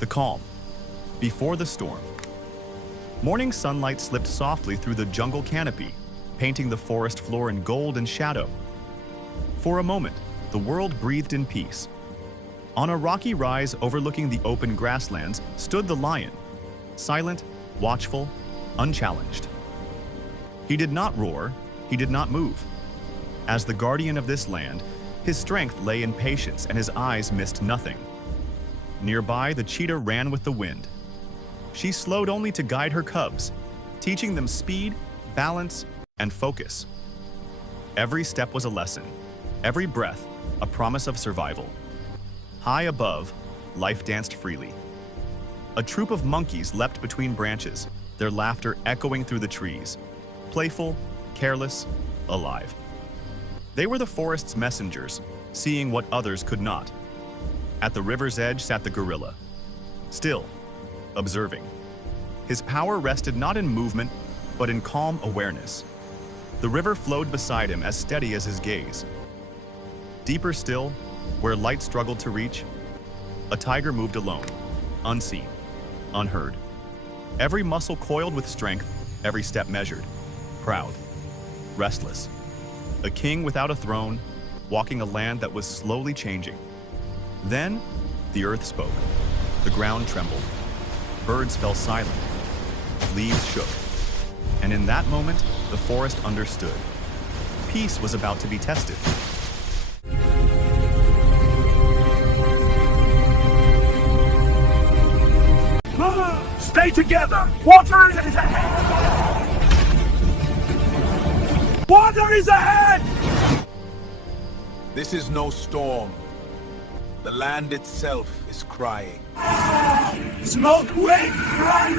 The calm, before the storm. Morning sunlight slipped softly through the jungle canopy, painting the forest floor in gold and shadow. For a moment, the world breathed in peace. On a rocky rise overlooking the open grasslands stood the lion, silent, watchful, unchallenged. He did not roar, he did not move. As the guardian of this land, his strength lay in patience and his eyes missed nothing. Nearby, the cheetah ran with the wind. She slowed only to guide her cubs, teaching them speed, balance, and focus. Every step was a lesson, every breath a promise of survival. High above, life danced freely. A troop of monkeys leapt between branches, their laughter echoing through the trees, playful, careless, alive. They were the forest's messengers, seeing what others could not. At the river's edge sat the gorilla, still, observing. His power rested not in movement, but in calm awareness. The river flowed beside him as steady as his gaze. Deeper still, where light struggled to reach, a tiger moved alone, unseen, unheard. Every muscle coiled with strength, every step measured, proud, restless. A king without a throne, walking a land that was slowly changing. Then, the earth spoke. The ground trembled. Birds fell silent. Leaves shook. And in that moment, the forest understood. Peace was about to be tested. Stay together! Water is ahead! Water is ahead! This is no storm. The land itself is crying. Smoke, wind, run!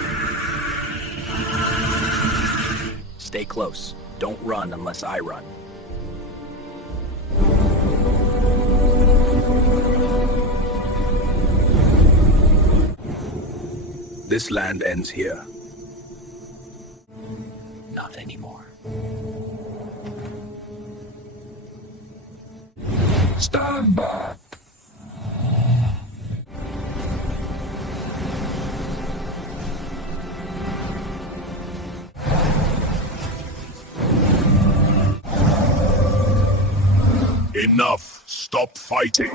Stay close. Don't run unless I run. This land ends here. Not anymore. Stand back! Enough! Stop fighting!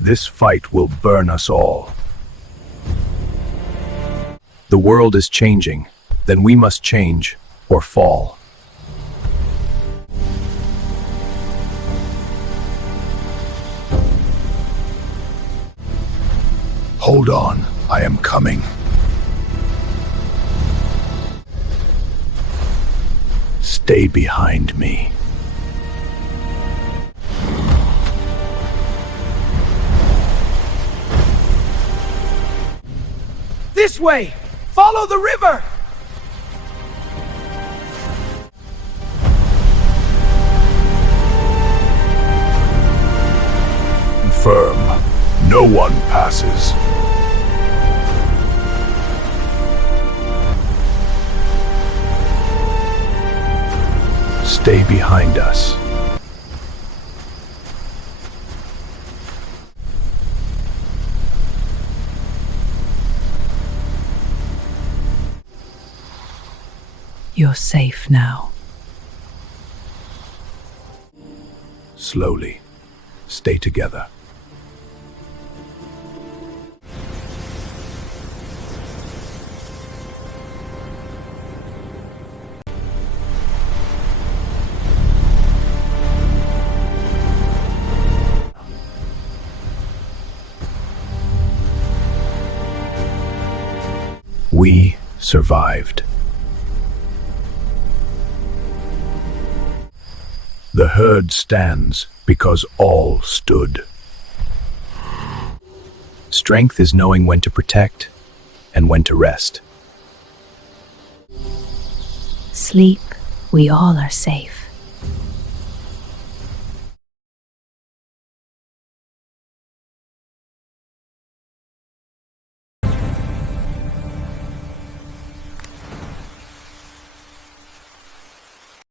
This fight will burn us all. The world is changing, then we must change or fall. Hold on, I am coming. Stay behind me. This way! Follow the river! Firm. No one passes. Stay behind us. You're safe now. Slowly. Stay together. We survived. The herd stands because all stood. Strength is knowing when to protect and when to rest. Sleep, we all are safe.